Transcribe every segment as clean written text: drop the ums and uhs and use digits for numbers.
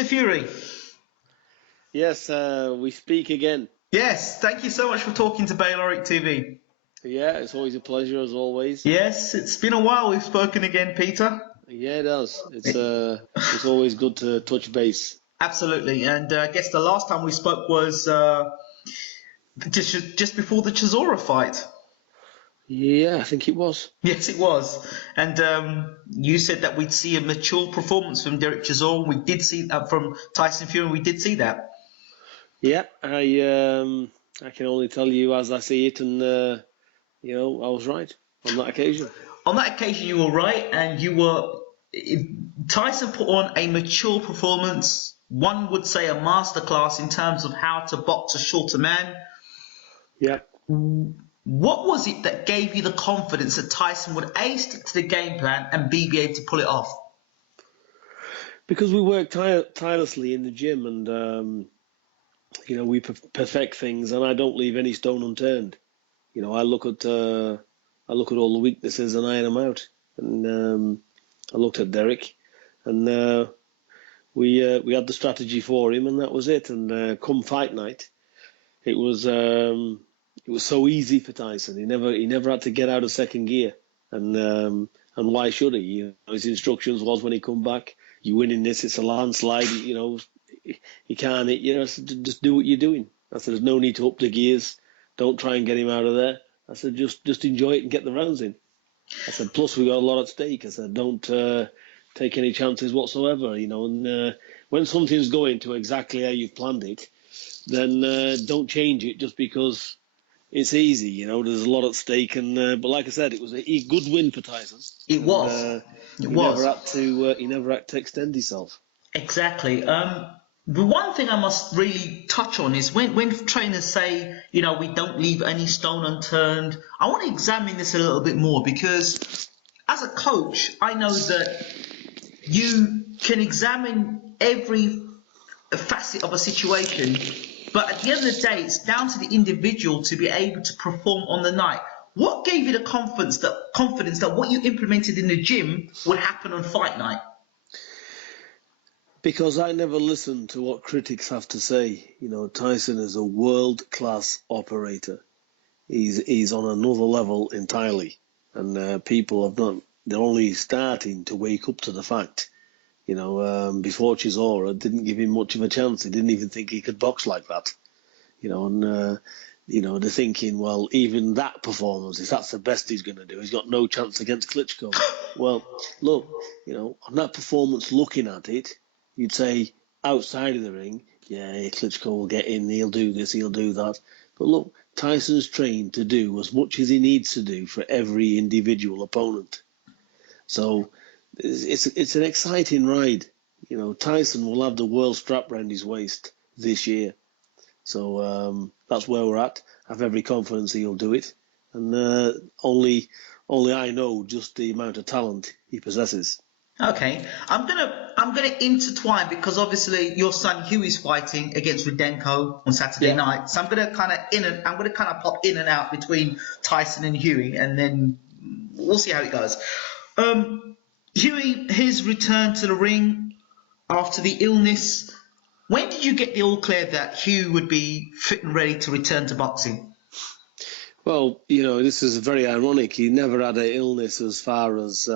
Peter Fury. Yes, we speak again. Yes, thank you so much for talking to Bayloric TV. Yeah, it's always a pleasure as always. Yes, it's been a while we've spoken again, Peter. Yeah, it does. It's always good to touch base. Absolutely, and I guess the last time we spoke was just before the Chisora fight. Yeah, I think it was. Yes, it was. And you said that we'd see a mature performance from Derek Chisora. We did see that from Tyson Fury. We did see that. Yeah, I can only tell you as I see it, and I was right on that occasion. On that occasion, you were right, and Tyson put on a mature performance. One would say a masterclass in terms of how to box a shorter man. Yeah. What was it that gave you the confidence that Tyson would A, stick to the game plan, and B, be able to pull it off? Because we work tirelessly in the gym, and we perfect things, and I don't leave any stone unturned. I look at all the weaknesses and iron them out. And I looked at Derek, and we had the strategy for him, and that was it. And come fight night, it was so easy for Tyson. He never had to get out of second gear, and why should he? His instructions was when he come back, you win in this, it's a landslide. He can't. Just do what you're doing. I said, there's no need to up the gears. Don't try and get him out of there. I said, just enjoy it and get the rounds in. I said, plus we got a lot at stake. I said, don't take any chances whatsoever. And when something's going to exactly how you've planned it, then don't change it just because it's easy. There's a lot at stake. And but like I said, it was a good win for Tyson. It was. He never had to extend himself. Exactly. The one thing I must really touch on is when trainers say, we don't leave any stone unturned, I want to examine this a little bit more, because as a coach, I know that you can examine every facet of a situation, but at the end of the day, it's down to the individual to be able to perform on the night. What gave you the confidence that what you implemented in the gym would happen on fight night? Because I never listen to what critics have to say. Tyson is a world-class operator. He's on another level entirely, and they're only starting to wake up to the fact. Before Chisora didn't give him much of a chance. He didn't even think he could box like that. They're thinking, well, even that performance, if that's the best he's going to do, he's got no chance against Klitschko. Well, look, on that performance, looking at it, you'd say outside of the ring, yeah, Klitschko will get in, he'll do this, he'll do that. But look, Tyson's trained to do as much as he needs to do for every individual opponent. So it's an exciting ride. Tyson will have the world strap around his waist this year. So that's where we're at. I have every confidence he'll do it. And only I know just the amount of talent he possesses. Okay, I'm gonna intertwine, because obviously your son Hughie's fighting against Rudenko on Saturday night. So I'm gonna kind of pop in and out between Tyson and Hughie, and then we'll see how it goes. Hughie, his return to the ring after the illness. When did you get the all clear that Hugh would be fit and ready to return to boxing? Well, this is very ironic. He never had an illness as far as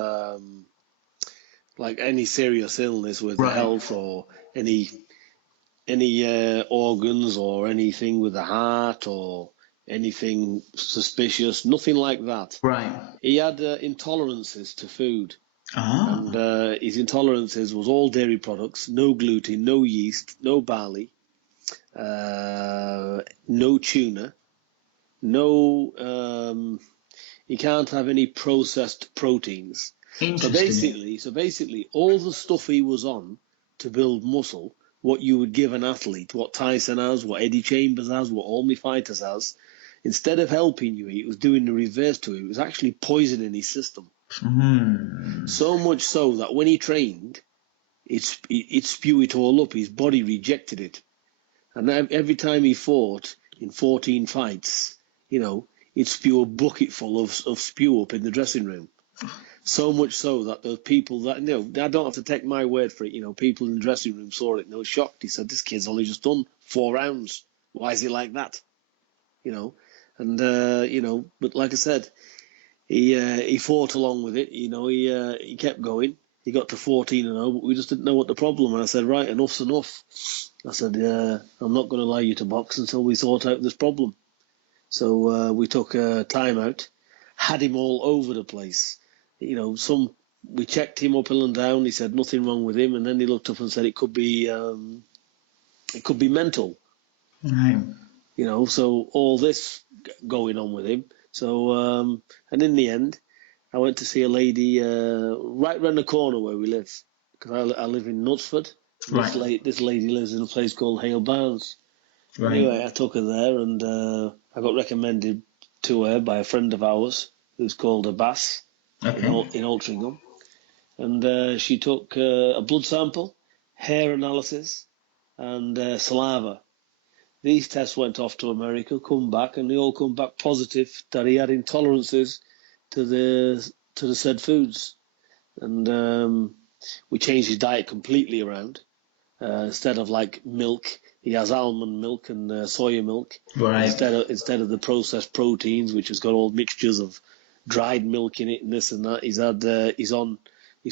like any serious illness with health or any organs or anything with the heart or anything suspicious. Nothing like that. Right. He had intolerances to food. Ah. And his intolerances was all dairy products, no gluten, no yeast, no barley, no tuna, he can't have any processed proteins. So basically, all the stuff he was on to build muscle, what you would give an athlete, what Tyson has, what Eddie Chambers has, what all my fighters has, instead of helping you, it was doing the reverse to him. It was actually poisoning his system. So much so that when he trained, he'd spew it all up. His body rejected it. And every time he fought in 14 fights, he'd spew a bucket full of spew up in the dressing room. So much so that those people that, I don't have to take my word for it. People in the dressing room saw it and they were shocked. He said, "This kid's only just done 4 rounds. Why is he like that?" And but like I said, he fought along with it. He kept going. He got to 14-0, but we just didn't know what the problem. And I said, "Right, enough's enough." I said, "I'm not going to allow you to box until we sort out this problem." So we took a time out, had him all over the place. We checked him up and down. He said nothing wrong with him, and then he looked up and said it could be mental. Right. So all this going on with him. So and in the end, I went to see a lady right round the corner where we live, because I live in Knutsford. Right. This lady lives in a place called Hale Barnes. Right. Anyway, I took her there, and I got recommended to her by a friend of ours who's called Abbas Okay. in Altrincham. And she took a blood sample, hair analysis, and saliva. These tests went off to America, come back, and they all come back positive that he had intolerances to the said foods. And we changed his diet completely around. Instead of like milk, he has almond milk and soya milk. Right. Instead of the processed proteins, which has got all mixtures of dried milk in it and this and that. He's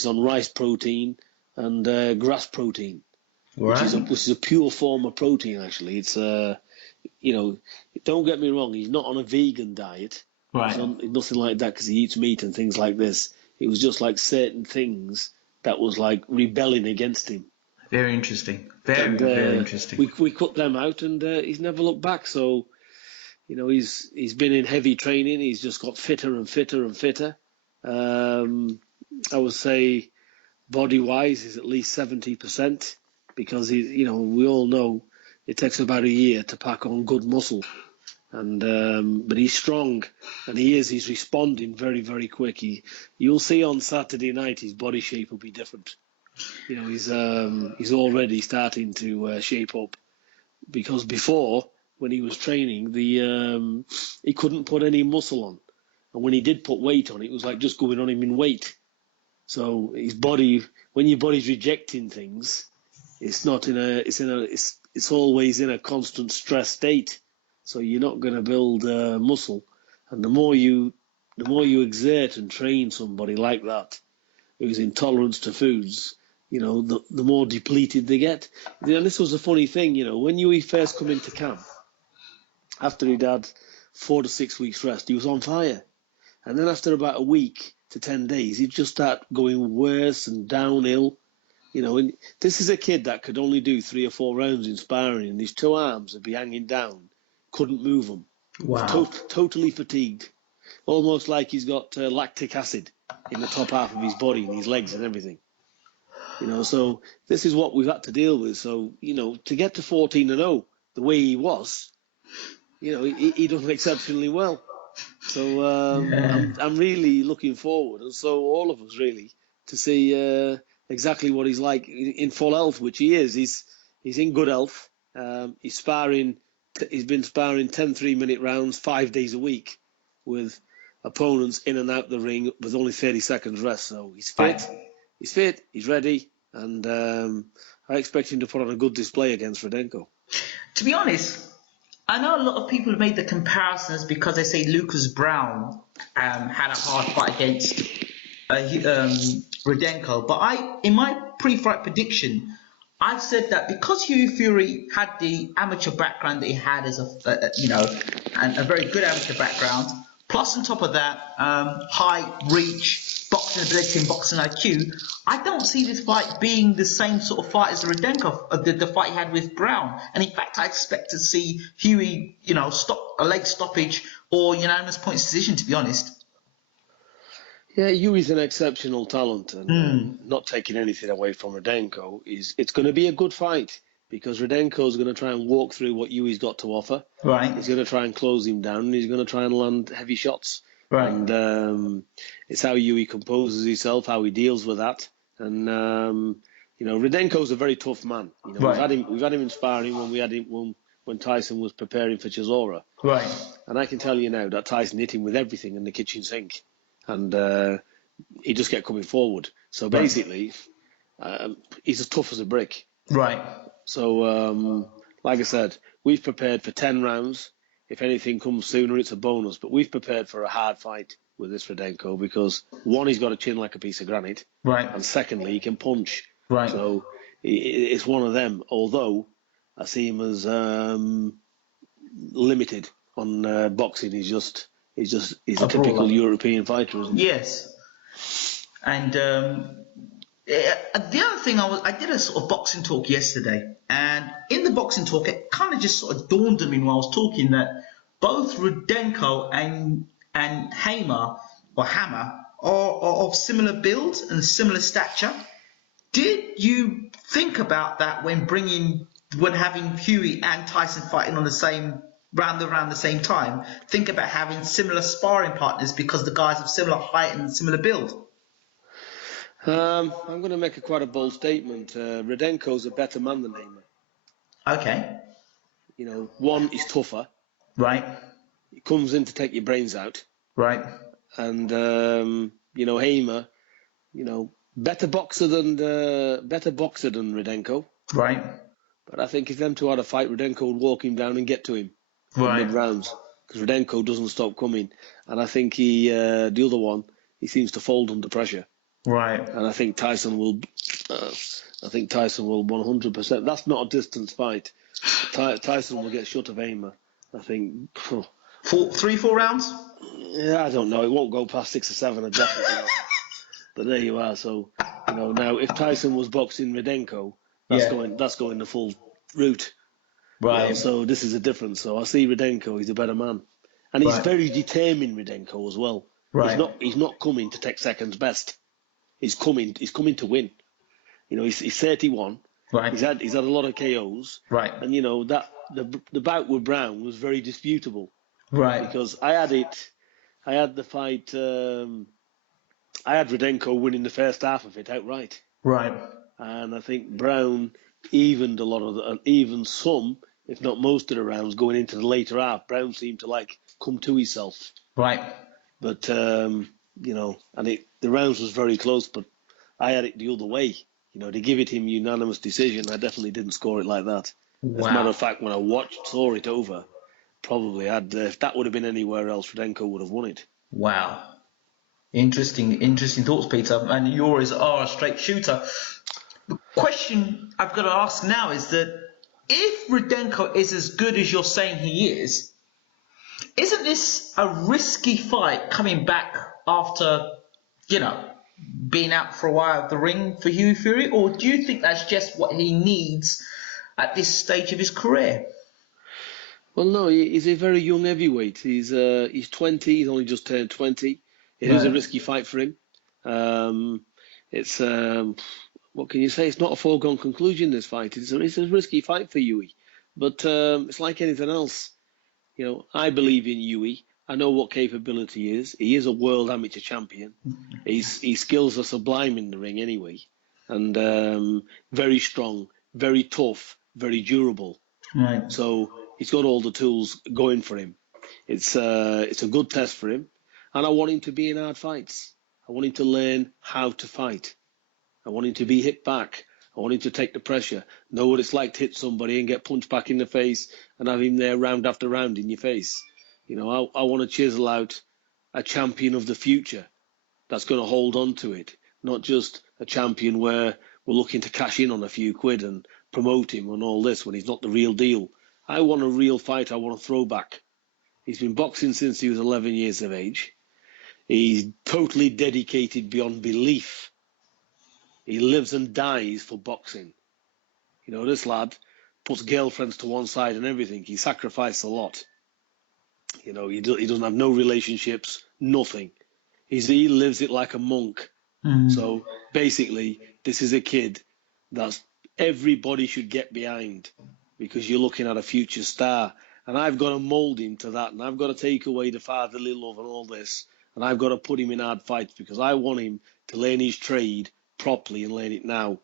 on rice protein and grass protein, which is a pure form of protein. Actually, it's don't get me wrong, he's not on a vegan diet. Right. Nothing like that, because he eats meat and things like this. It was just like certain things that was like rebelling against him. Very interesting. Very interesting. We cut them out, and he's never looked back. So, he's been in heavy training. He's just got fitter and fitter and fitter. I would say, body-wise, he's at least 70%, because we all know it takes about a year to pack on good muscle. And but he's strong, and he's responding very, very quick. You'll see on Saturday night his body shape will be different. He's already starting to shape up, because before, when he was training, he couldn't put any muscle on, and when he did put weight on, it was like just going on him in weight. So his body, when your body's rejecting things, it's always in a constant stress state. So you're not going to build muscle, and the more you exert and train somebody like that, who's intolerant to foods, the more depleted they get. And this was a funny thing, when Hughie first come into camp, after he'd had 4 to 6 weeks rest, he was on fire. And then after about a week to 10 days, he'd just start going worse and downhill. And this is a kid that could only do 3 or 4 rounds in sparring, and his 2 arms would be hanging down, couldn't move them. Wow. Totally fatigued. Almost like he's got lactic acid in the top half of his body and his legs and everything. So this is what we've had to deal with. So, to get to 14-0 the way he was, he done exceptionally well. So I'm really looking forward, and so all of us really, to see exactly what he's like in full health, which he is. He's in good health. He's been sparring 10 3-minute rounds 5 days a week with opponents in and out the ring with only 30 seconds rest. So he's fit. He's fit. He's ready, and I expect him to put on a good display against Rudenko. To be honest, I know a lot of people have made the comparisons because they say Lucas Brown had a hard fight against Rudenko, but in my pre-fight prediction, I've said that because Hughie Fury had the amateur background that he had as and a very good amateur background, plus on top of that, high reach, boxing ability and boxing IQ, I don't see this fight being the same sort of fight as the Rudenko, the fight he had with Brown. And in fact, I expect to see Hughie, stop a leg stoppage or unanimous points decision, to be honest. Yeah, Hughie's an exceptional talent, and not taking anything away from Rudenko, it's going to be a good fight, because Rudenko's going to try and walk through what Hughie's got to offer. Right. He's going to try and close him down, and he's going to try and land heavy shots. Right. And it's how Hughie composes himself, how he deals with that. And Rudenko's a very tough man. Right. We've had him in sparring when Tyson was preparing for Chisora. Right. And I can tell you now that Tyson hit him with everything in the kitchen sink. And he just kept coming forward. So basically, he's as tough as a brick. Right. So, like I said, we've prepared for 10 rounds. If anything comes sooner, it's a bonus. But we've prepared for a hard fight with this Rudenko because, one, he's got a chin like a piece of granite. Right. And secondly, he can punch. Right. So it's one of them. Although I see him as limited on boxing. He's a typical European fighter, isn't he? Yes. And the other thing, I did a sort of boxing talk yesterday, and in the boxing talk, it kind of just sort of dawned on me while I was talking that both Rudenko and Hammer are of similar build and similar stature. Did you think about that when having Hughie and Tyson fighting on the same around the same time? Think about having similar sparring partners because the guys have similar height and similar build. I'm going to make quite a bold statement. Rudenko's a better man than Hammer. Okay. You know, one, he's tougher. Right. He comes in to take your brains out. Right. And you know, Hammer, you know, better boxer than Rudenko. Right. But I think if them two had a fight, Rudenko would walk him down and get to him in mid-rounds because Rudenko doesn't stop coming. And I think the other one, he seems to fold under pressure. Right. And I think Tyson will 100%. That's not a distance fight. Tyson will get shut of Hammer. I think. 3-4 rounds? Yeah, I don't know. It won't go past 6 or 7. I definitely not. But there you are. So, you know, now if Tyson was boxing Rudenko, that's going the full route. Right. You know, so this is a difference. So I see Rudenko. He's a better man, and he's very determined. Rudenko as well. Right. He's not coming to take seconds best. He's coming to win. You know, he's 31. Right. He's had a lot of KOs. Right. And you know that the bout with Brown was very disputable. Right. Because I had the fight. I had Rudenko winning the first half of it outright. Right. And I think Brown evened even some, if not most of the rounds going into the later half. Brown seemed to come to himself. Right. But you know, and the rounds was very close, but I had it the other way. You know, to give it him unanimous decision, I definitely didn't score it like that. Wow. As a matter of fact, when I saw it over, probably if that would have been anywhere else, Rudenko would have won it. Wow. Interesting thoughts, Peter. And yours are a straight shooter. The question I've got to ask now is that if Rudenko is as good as you're saying he is, isn't this a risky fight coming back after, you know, being out for a while at the ring for Hughie Fury? Or do you think that's just what he needs at this stage of his career? Well, no, he's a very young heavyweight. He's 20. He's only just turned 20. It is a risky fight for him. It's what can you say? It's not a foregone conclusion, this fight. It's a risky fight for Hughie. But it's like anything else. You know, I believe in Hughie. I know what capability he is. He is a world amateur champion. His skills are sublime in the ring anyway. And very strong, very tough, very durable. Right. So he's got all the tools going for him. It's a good test for him. And I want him to be in hard fights. I want him to learn how to fight. I want him to be hit back. I want him to take the pressure, know what it's like to hit somebody and get punched back in the face and have him there round after round in your face. You know, I want to chisel out a champion of the future that's going to hold on to it, not just a champion where we're looking to cash in on a few quid and promote him and all this when he's not the real deal. I want a real fight. I want a throwback. He's been boxing since he was 11 years of age. He's totally dedicated beyond belief. He lives and dies for boxing. You know, this lad puts girlfriends to one side and everything. He sacrificed a lot. You know, he doesn't have no relationships, nothing. He lives it like a monk. Mm. So basically, this is a kid that everybody should get behind because you're looking at a future star. And I've got to mould him to that. And I've got to take away the fatherly love and all this. And I've got to put him in hard fights because I want him to learn his trade properly and learn it now.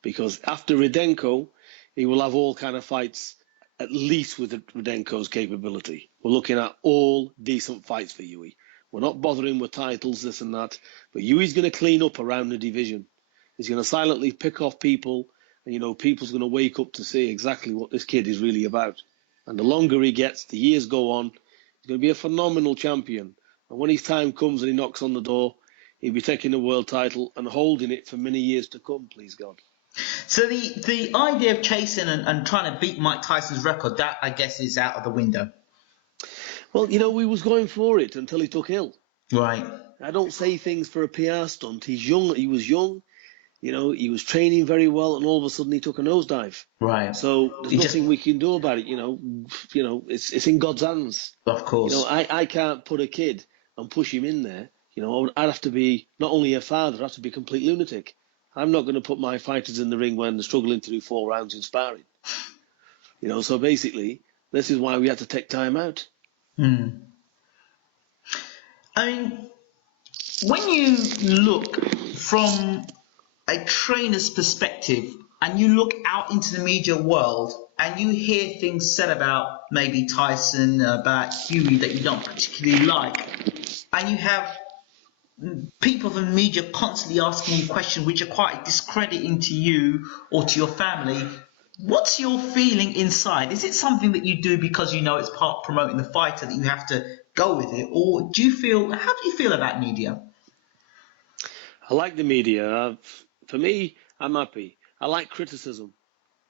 Because after Rudenko, he will have all kind of fights, at least with Rudenko's capability. We're looking at all decent fights for Hughie. We're not bothering with titles, this and that. But Hughie's going to clean up around the division. He's going to silently pick off people, and people's going to wake up to see exactly what this kid is really about. And the longer he gets, the years go on, he's going to be a phenomenal champion. And when his time comes and he knocks on the door, he'll be taking the world title and holding it for many years to come, please God. So the idea of chasing and trying to beat Mike Tyson's record, that I guess is out of the window. Well, we was going for it until he took ill. Right. I don't say things for a PR stunt. He was young, he was training very well, and all of a sudden he took a nosedive. Right. So there's nothing we can do about it, it's in God's hands. Of course. I can't put a kid and push him in there. I'd have to be not only a father, I'd have to be a complete lunatic. I'm not going to put my fighters in the ring when they're struggling to do 4 rounds in sparring. So basically, this is why we had to take time out. I mean, when you look from a trainer's perspective and you look out into the media world and you hear things said about maybe Tyson, about Hughie that you don't particularly like, and you have people from the media constantly asking you questions which are quite discrediting to you or to your family, what's your feeling inside? Is it something that you do because it's part of promoting the fighter that you have to go with it, or how do you feel about media? I like the media. For me, I'm happy. I like criticism.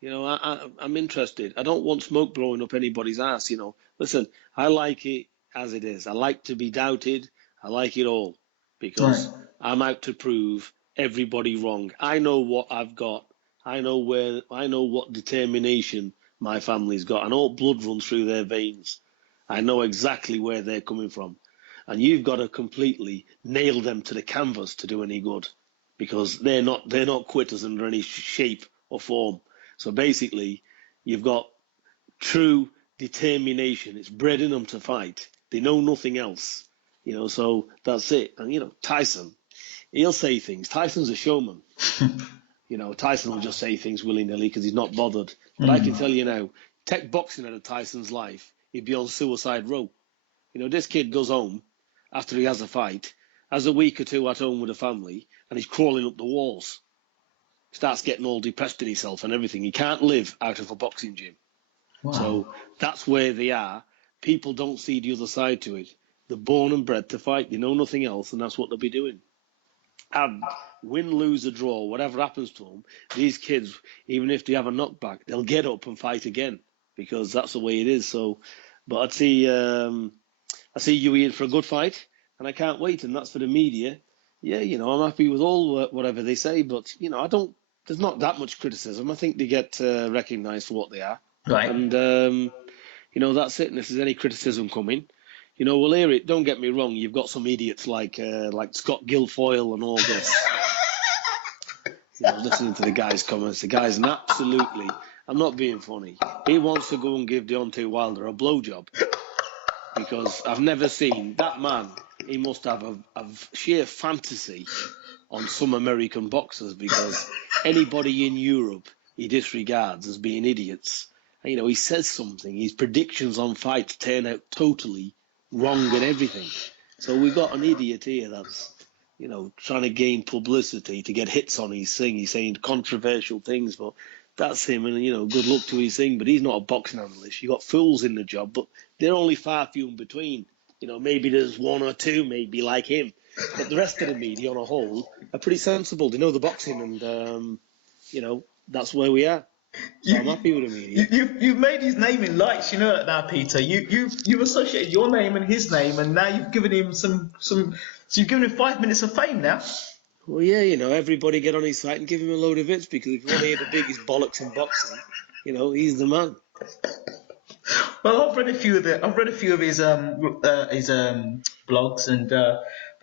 I'm interested. I don't want smoke blowing up anybody's ass. Listen, I like it as it is. I like to be doubted. I like it all because I'm out to prove everybody wrong. I know what I've got. I know what determination my family's got. I know what blood runs through their veins. I know exactly where they're coming from. And you've got to completely nail them to the canvas to do any good, because they're not quitters under any shape or form. So basically, you've got true determination. It's bred in them to fight. They know nothing else. So that's it. And Tyson, he'll say things. Tyson's a showman. Tyson will just say things willy-nilly because he's not bothered. But I can tell you now, take boxing out of Tyson's life, he'd be on suicide row. This kid goes home after he has a fight, has a week or two at home with a family, and he's crawling up the walls. Starts getting all depressed in himself and everything. He can't live out of a boxing gym. Wow. So that's where they are. People don't see the other side to it. They're born and bred to fight. They know nothing else, and that's what they'll be doing. And win, lose, or draw, whatever happens to them, these kids, even if they have a knockback, they'll get up and fight again, because that's the way it is. So, but I see Hughie in for a good fight, and I can't wait. And that's for the media. Yeah, I'm happy with all whatever they say, but there's not that much criticism. I think they get recognised for what they are. Right. And that's it. And if there's any criticism coming, we'll hear it. Don't get me wrong. You've got some idiots like Scott Guilfoyle and all this. Listening to the guy's comments. The guy's absolutely, I'm not being funny. He wants to go and give Deontay Wilder a blowjob, because I've never seen that man. He must have a sheer fantasy on some American boxers, because anybody in Europe he disregards as being idiots. And, he says something. His predictions on fights turn out totally wrong and everything. So we've got an idiot here that's, trying to gain publicity to get hits on his thing. He's saying controversial things, but that's him. And, good luck to his thing. But he's not a boxing analyst. You've got fools in the job, but they're only far few in between. Maybe there's one or two maybe like him. But the rest of the media on a whole are pretty sensible. They know the boxing, and, that's where we are. So I'm happy with the media. You've made his name in lights, that now, Peter. You've associated your name and his name, and now you've given him so you've given him 5 minutes of fame now. Well, yeah, everybody get on his site and give him a load of hits, because if you want to hear the biggest bollocks in boxing, he's the man. Well, I've read a few of his blogs, and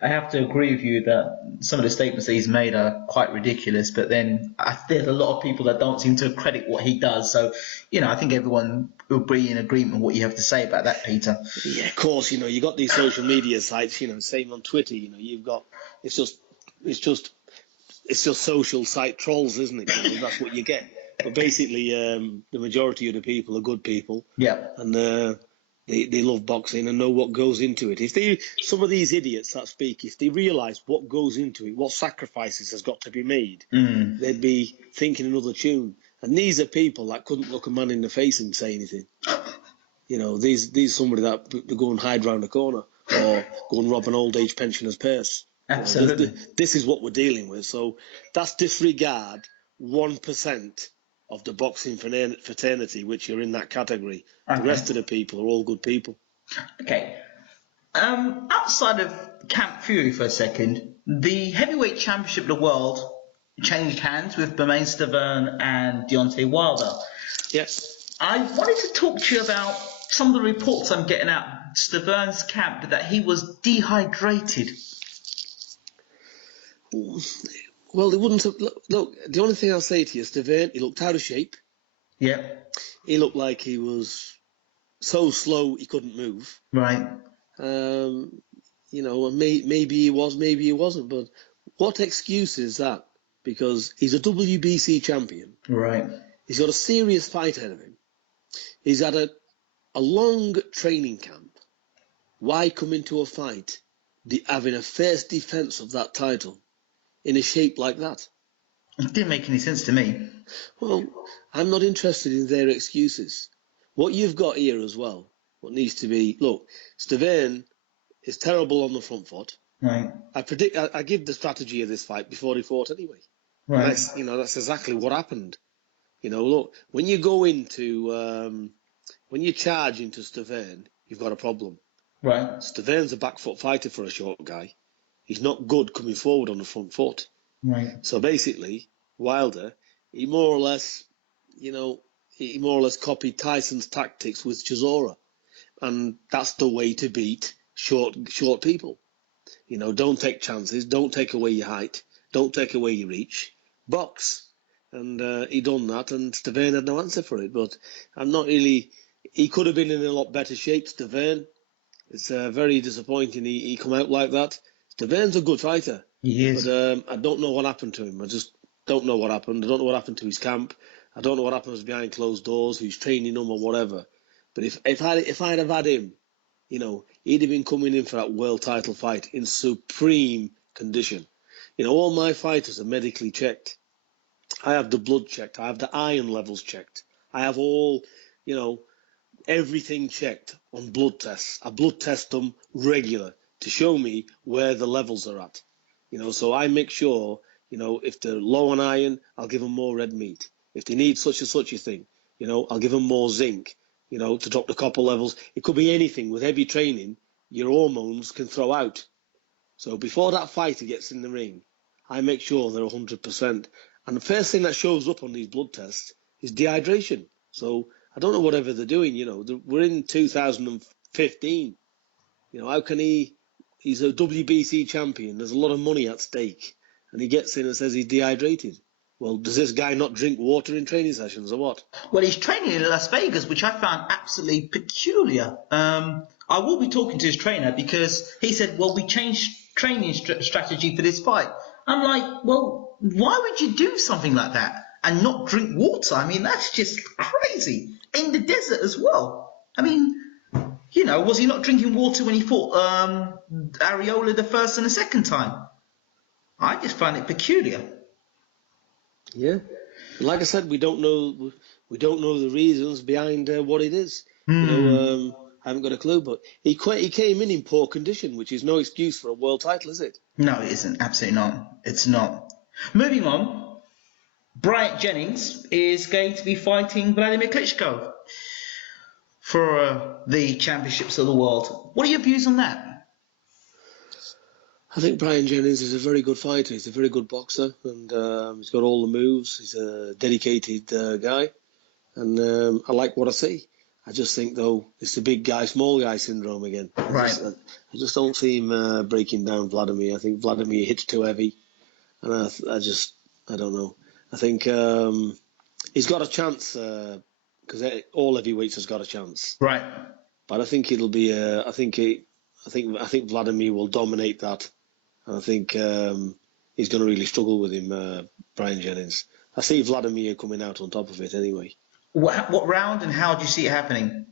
I have to agree with you that some of the statements that he's made are quite ridiculous. But then there's a lot of people that don't seem to credit what he does. So, I think everyone will be in agreement with what you have to say about that, Peter. Yeah, of course. You got these social media sites. Same on Twitter. You've got it's just social site trolls, isn't it? That's what you get. But basically, the majority of the people are good people. Yeah. And they're they love boxing and know what goes into it. Some of these idiots that speak, if they realise what goes into it, what sacrifices has got to be made, they'd be thinking another tune. And these are people that couldn't look a man in the face and say anything. You know, these somebody that go and hide round the corner or go and rob an old age pensioner's purse. Absolutely. You know, this is what we're dealing with. So that's disregard 1% of the boxing fraternity, which are in that category. Okay. The rest of the people are all good people. Okay. Outside of Camp Fury for a second, the heavyweight championship of the world changed hands with Bermane Stiverne and Deontay Wilder. Yes. I wanted to talk to you about some of the reports I'm getting out of Stiverne's camp that he was dehydrated. Well, it wouldn't have... Look, the only thing I'll say to you, Stiverne, he looked out of shape. Yeah. He looked like he was so slow he couldn't move. Right. You know, maybe he was, maybe he wasn't. But what excuse is that? Because he's a WBC champion. Right. He's got a serious fight ahead of him. He's had a long training camp. Why come into a fight having a first defence of that title in a shape like that? It didn't make any sense to me. Well, I'm not interested in their excuses. What you've got here as well, what needs to be... Look, Stiverne is terrible on the front foot. Right. I give the strategy of this fight before he fought anyway. Right. That's exactly what happened. You know, look, when you go into... when you charge into Stiverne, you've got a problem. Right. Stiverne's a back foot fighter for a short guy. He's not good coming forward on the front foot. Right. So basically, Wilder, he more or less copied Tyson's tactics with Chisora. And that's the way to beat short people. You know, don't take chances, don't take away your height, don't take away your reach, box. And he done that, and Stiverne had no answer for it. But I'm not really... He could have been in a lot better shape, Stiverne. It's very disappointing he come out like that. Stiverne's a good fighter. He is. But I don't know what happened to him. I just don't know what happened. I don't know what happened to his camp. I don't know what happens behind closed doors, who's training him or whatever. But if I'd have had him, you know, he'd have been coming in for that world title fight in supreme condition. You know, all my fighters are medically checked. I have the blood checked. I have the iron levels checked. I have all, you know, everything checked on blood tests. I blood test them regular to show me where the levels are at. You know, so I make sure, you know, if they're low on iron, I'll give them more red meat. If they need such and such a thing, you know, I'll give them more zinc, you know, to drop the copper levels. It could be anything. With heavy training, your hormones can throw out. So before that fighter gets in the ring, I make sure they're 100%. And the first thing that shows up on these blood tests is dehydration. So I don't know whatever they're doing, you know. We're in 2015. You know, how can he's a WBC champion. There's a lot of money at stake. And he gets in and says he's dehydrated. Well, does this guy not drink water in training sessions or what? Well, he's training in Las Vegas, which I found absolutely peculiar. I will be talking to his trainer because he said, well, we changed training strategy for this fight. I'm like, well, why would you do something like that and not drink water? I mean, that's just crazy. In the desert as well. I mean, you know, was he not drinking water when he fought Areola the first and the second time? I just find it peculiar. Yeah, like I said, we don't know the reasons behind what it is. You know, I haven't got a clue. But he came in poor condition, which is no excuse for a world title, is it? No, it isn't. Absolutely not. It's not. Moving on, Bryant Jennings is going to be fighting Vladimir Klitschko for the championships of the world. What are your views on that? I think Bryant Jennings is a very good fighter. He's a very good boxer, and he's got all the moves. He's a dedicated guy, and I like what I see. I just think, though, it's the big guy, small guy syndrome again. Right. I just don't see him breaking down Vladimir. I think Vladimir hits too heavy, and I don't know. I think he's got a chance because all heavyweights has got a chance. Right. But I think it'll be. I think Vladimir will dominate that. And I think he's going to really struggle with him, Bryant Jennings. I see Vladimir coming out on top of it anyway. What round and how do you see it happening?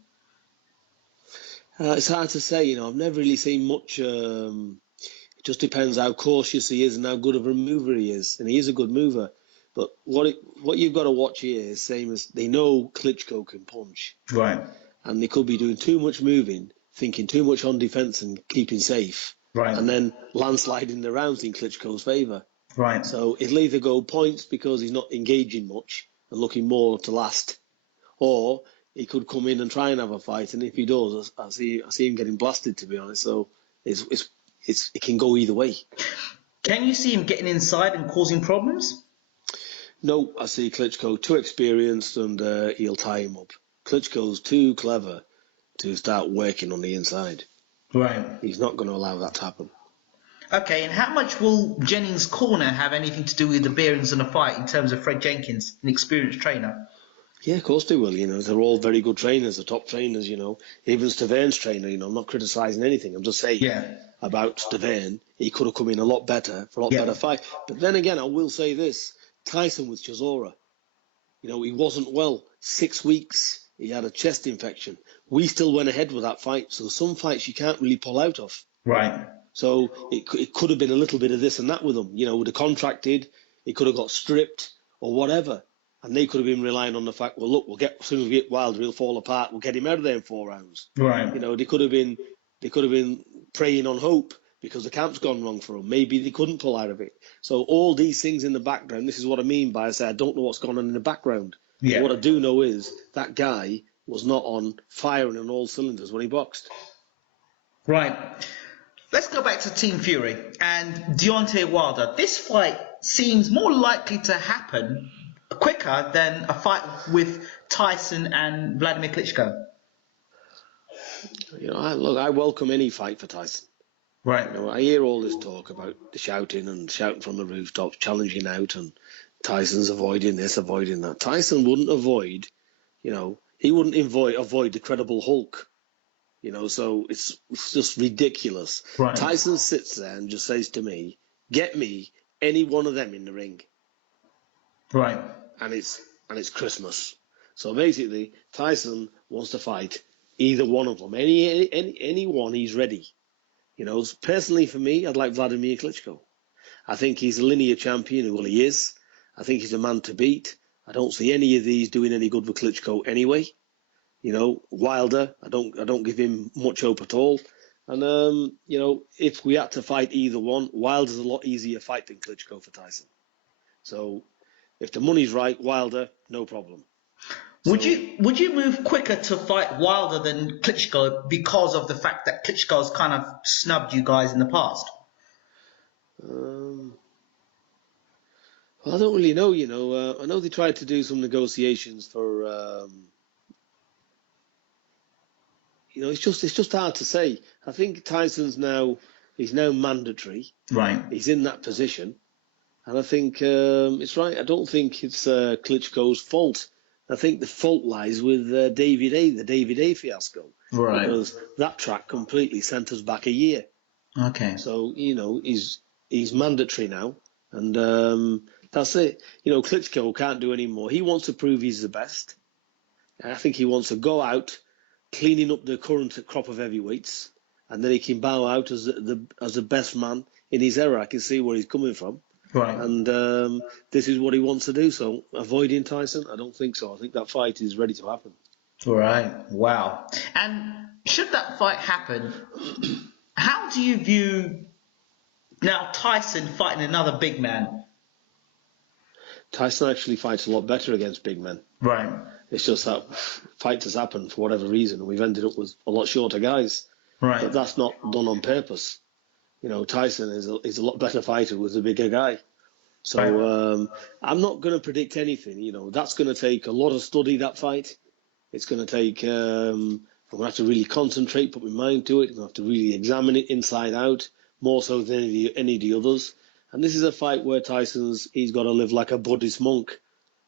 It's hard to say. I've never really seen much. It just depends how cautious he is and how good of a mover he is, and he is a good mover. But what you've got to watch here is same as they know Klitschko can punch, Right. and they could be doing too much moving, thinking too much on defence and keeping safe, Right. and then landsliding the rounds in Klitschko's favour. Right. So it'll either go points because he's not engaging much and looking more to last, or he could come in and try and have a fight, and if he does, I see him getting blasted, to be honest. So it can go either way. Can you see him getting inside and causing problems? No, I see Klitschko too experienced, and he'll tie him up. Klitschko's too clever to start working on the inside. Right. He's not going to allow that to happen. Okay, and how much will Jennings' corner have anything to do with the bearings in the fight in terms of Fred Jenkins, an experienced trainer? Yeah, of course they will. They're all very good trainers, the top trainers. Even Staverne's trainer. I'm not criticising anything. I'm just saying about Staverne. He could have come in a lot better for a lot better fight. But then again, I will say this: Tyson with Chisora. He wasn't well. 6 weeks. He had a chest infection. We still went ahead with that fight. So some fights you can't really pull out of. Right. So it could have been a little bit of this and that with him. Would have contracted. He could have got stripped or whatever. And they could have been relying on the fact, well, look, as soon as we get Wilder, he'll fall apart. We'll get him out of there in 4 rounds. Right. They could have been preying on hope because the camp's gone wrong for them. Maybe they couldn't pull out of it. So all these things in the background, this is what I mean by I say I don't know what's gone on in the background. Yeah. What I do know is that guy was not on firing on all cylinders when he boxed. Right. Let's go back to Team Fury and Deontay Wilder. This fight seems more likely to happen quicker than a fight with Tyson and Vladimir Klitschko. I welcome any fight for Tyson. Right. I hear all this talk about the shouting from the rooftops, challenging out, and Tyson's avoiding this, avoiding that. Tyson wouldn't avoid, he wouldn't avoid the credible Hulk. So it's just ridiculous. Right. Tyson sits there and just says to me, get me any one of them in the ring. Right. And it's Christmas. So basically, Tyson wants to fight either one of them. Any one, he's ready. Personally for me, I'd like Vladimir Klitschko. I think he's a linear champion. Well, he is. I think he's a man to beat. I don't see any of these doing any good for Klitschko anyway. Wilder, I don't give him much hope at all. And if we had to fight either one, Wilder's a lot easier fight than Klitschko for Tyson. So if the money's right, Wilder, no problem. Would you move quicker to fight Wilder than Klitschko because of the fact that Klitschko's kind of snubbed you guys in the past? Well, I don't really know. I know they tried to do some negotiations for. It's just hard to say. I think Tyson's he's now mandatory. Right. He's in that position, and I think it's right. I don't think it's Klitschko's fault. I think the fault lies with the David A fiasco. Right. Because that track completely sent us back a year. Okay. So, he's mandatory now. And that's it. Klitschko can't do any more. He wants to prove he's the best. I think he wants to go out, cleaning up the current crop of heavyweights, and then he can bow out as the best man in his era. I can see where he's coming from. Right. And this is what he wants to do. So avoiding Tyson, I don't think so. I think that fight is ready to happen. Right. Wow. And should that fight happen, how do you view now Tyson fighting another big man? Tyson actually fights a lot better against big men. Right. It's just that fight has happened for whatever reason, and we've ended up with a lot shorter guys. Right. But that's not done on purpose. Tyson is a lot better fighter with a bigger guy. So I'm not going to predict anything. That's going to take a lot of study, that fight. It's going to take, I'm going to have to really concentrate, put my mind to it. I'm going to have to really examine it inside out, more so than any of the others. And this is a fight where he's got to live like a Buddhist monk,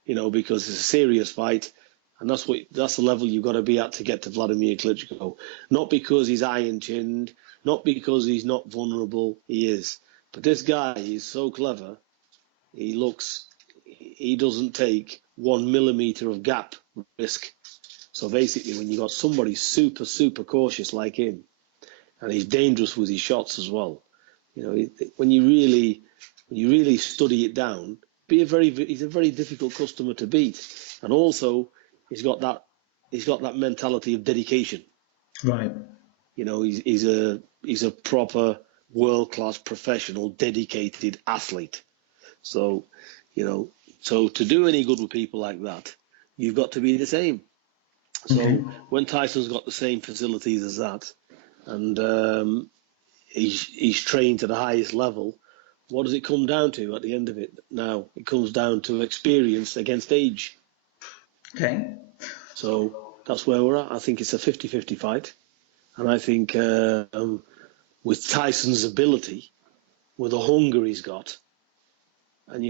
because it's a serious fight. And that's the level you've got to be at to get to Vladimir Klitschko. Not because he's iron-chinned, not because he's not vulnerable, he is. But this guy is so clever, he doesn't take 1 millimeter of gap risk. So basically, when you got somebody super, super cautious like him, and he's dangerous with his shots as well, when you really study it down, he's a very difficult customer to beat, and also he's got that mentality of dedication. Right. He's a proper world-class professional, dedicated athlete. So, so to do any good with people like that, you've got to be the same. So when Tyson's got the same facilities as that, and he's trained to the highest level, what does it come down to at the end of it? Now, it comes down to experience against age. Okay. So that's where we're at. I think it's a 50-50 fight. And I think with Tyson's ability, with the hunger he's got, and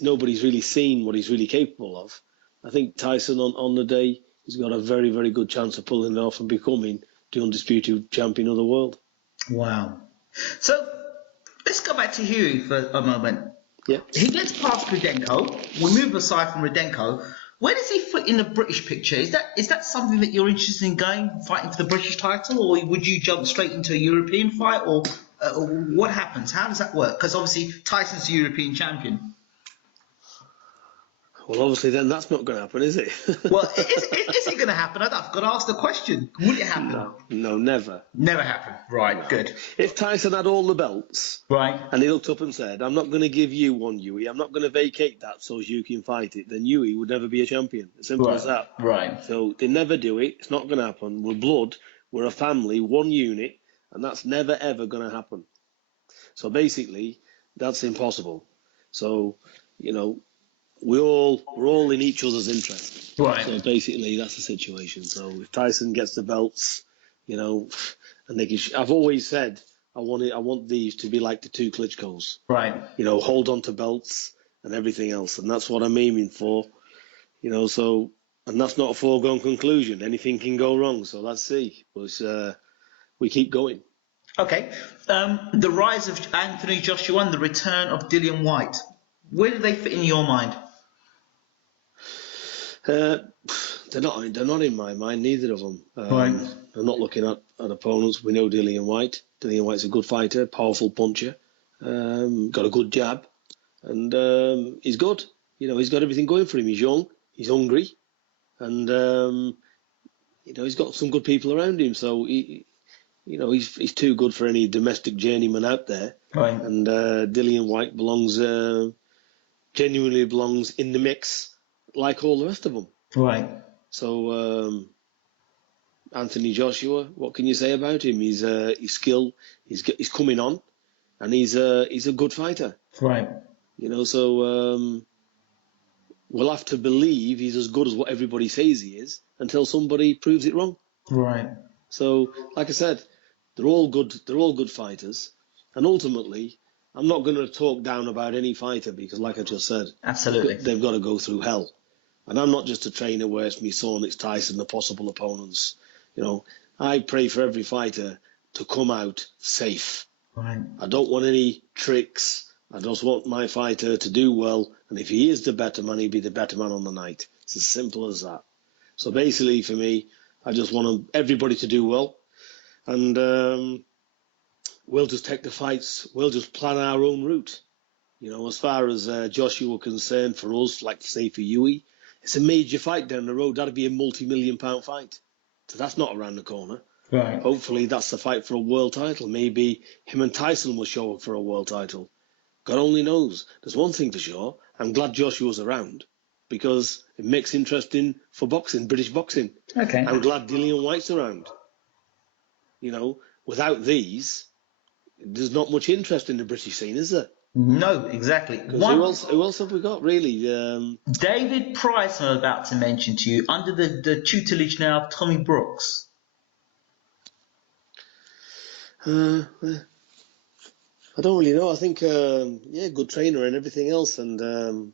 nobody's really seen what he's really capable of. I think Tyson on the day, he's got a very, very good chance of pulling it off and becoming the undisputed champion of the world. Wow. So let's go back to Hughie for a moment. Yeah. He gets past Rudenko. We move aside from Rudenko. Where does he fit in the British picture? Is that something that you're interested in fighting for the British title, or would you jump straight into a European fight, or what happens? How does that work? Because obviously Tyson's the European champion. Well, obviously, then that's not going to happen, is it? Well, is it going to happen? I've got to ask the question. Would it happen? No, never. Never happen. Right, no. Good. If Tyson had all the belts, right, and he looked up and said, "I'm not going to give you one, Hughie. I'm not going to vacate that so you can fight it," then Hughie would never be a champion. As simple as that. Right. So they never do it. It's not going to happen. We're blood. We're a family, one unit, and that's never ever going to happen. So basically, that's impossible. So, we're all in each other's interest. Right. So basically, that's the situation. So if Tyson gets the belts, and I've always said I want these to be like the two Klitschko's. Right. Hold on to belts and everything else, and that's what I'm aiming for. So, and that's not a foregone conclusion. Anything can go wrong. So let's see. But we keep going. Okay. The rise of Anthony Joshua and the return of Dillian Whyte. Where do they fit in your mind? They're not in my mind, neither of them. Right. I'm not looking at opponents. We know Dillian Whyte. Dillian Whyte's a good fighter, powerful puncher, got a good jab, and he's good. He's got everything going for him. He's young, he's hungry, and he's got some good people around him. So he's too good for any domestic journeyman out there. Right. And Dillian Whyte genuinely belongs in the mix, like all the rest of them. Right. So Anthony Joshua, what can you say about him? He's skilled. He's coming on, and he's a good fighter. Right. So we'll have to believe he's as good as what everybody says he is until somebody proves it wrong. Right. So, like I said, they're all good. They're all good fighters, and ultimately, I'm not going to talk down about any fighter because, like I just said, absolutely, they've got to go through hell. And I'm not just a trainer where it's me son, it's Tyson, the possible opponents. I pray for every fighter to come out safe. Right. I don't want any tricks. I just want my fighter to do well. And if he is the better man, he'll be the better man on the night. It's as simple as that. So basically, for me, I just want everybody to do well. And we'll just take the fights. We'll just plan our own route. As far as Joshua concerned, for us, like say for Hughie, it's a major fight down the road. That'd be a multi-million-pound fight. So that's not around the corner. Right. Hopefully that's the fight for a world title. Maybe him and Tyson will show up for a world title. God only knows. There's one thing for sure. I'm glad Joshua's around because it makes interesting for boxing, British boxing. Okay. I'm glad Dillian Whyte's around. Without these, there's not much interest in the British scene, is there? No, exactly. Who else have we got, really? David Price, I'm about to mention to you, under the tutelage now of Tommy Brooks. I don't really know. I think, good trainer and everything else. And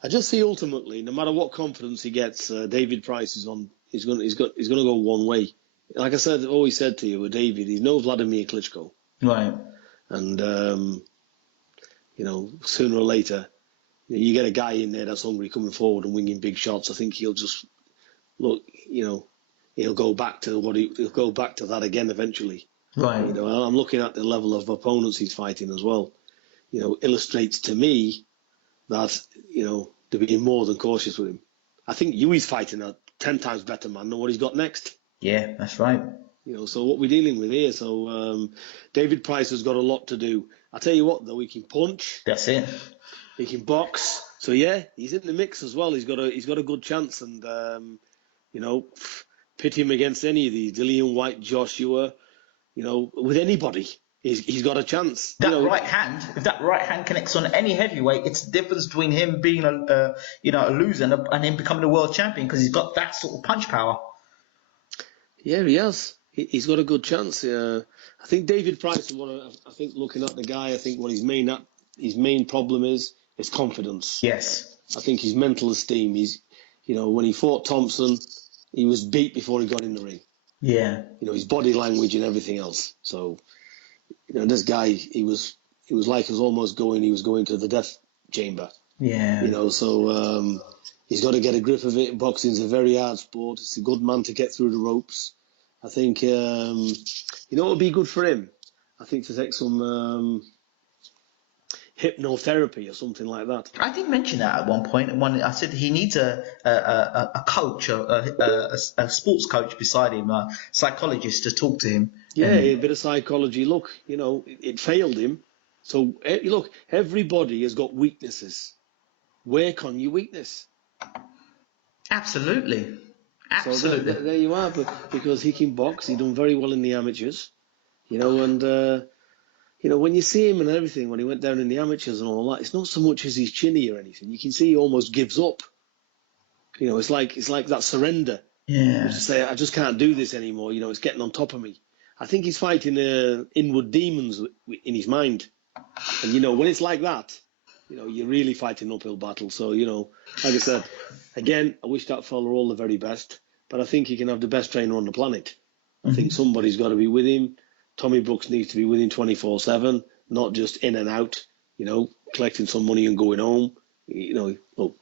I just see ultimately, no matter what confidence he gets, David Price is on. He's going to go one way. Like I said, always said to you with David, he's no Vladimir Klitschko. Right. And sooner or later, you get a guy in there that's hungry coming forward and winging big shots. I think he'll just look, he'll go back to he'll go back to that again eventually. Right. I'm looking at the level of opponents he's fighting as well. Illustrates to me that to be more than cautious with him. I think Hughie's fighting a 10 times better man than what he's got next. Yeah, that's right. So what we're dealing with here. So David Price has got a lot to do. I tell you what, though, he can punch. That's it. He can box. So yeah, he's in the mix as well. He's got a good chance, and pit him against any of these, Dillian White, Joshua, with anybody. He's got a chance. Right hand, if that right hand connects on any heavyweight, it's the difference between him being a loser and him becoming a world champion, because he's got that sort of punch power. Yeah, he has. He's got a good chance. I think David Price. I think looking at the guy, I think what his main problem is confidence. Yes. I think his mental esteem. When he fought Thompson, he was beat before he got in the ring. Yeah. His body language and everything else. So, this guy, he was like he was going to the death chamber. Yeah. So he's got to get a grip of it. Boxing's a very hard sport. It's a good man to get through the ropes. I think, what would be good for him? I think to take some hypnotherapy or something like that. I did mention that at one point. I said he needs a coach, a sports coach beside him, a psychologist to talk to him. Yeah, a bit of psychology. Look, it failed him. So, look, everybody has got weaknesses. Work on your weakness. Absolutely. So there you are. But because he can box, he done very well in the amateurs. And when you see him and everything, when he went down in the amateurs and all that, it's not so much as he's chinny or anything. You can see he almost gives up. It's like that surrender. Yeah. To say, I just can't do this anymore. It's getting on top of me. I think he's fighting inward demons in his mind. And, when it's like that, you're really fighting an uphill battle. So, like I said, again, I wish that fella all the very best. But I think he can have the best trainer on the planet. I think somebody's got to be with him. Tommy Brooks needs to be with him 24/7, not just in and out, collecting some money and going home. Look,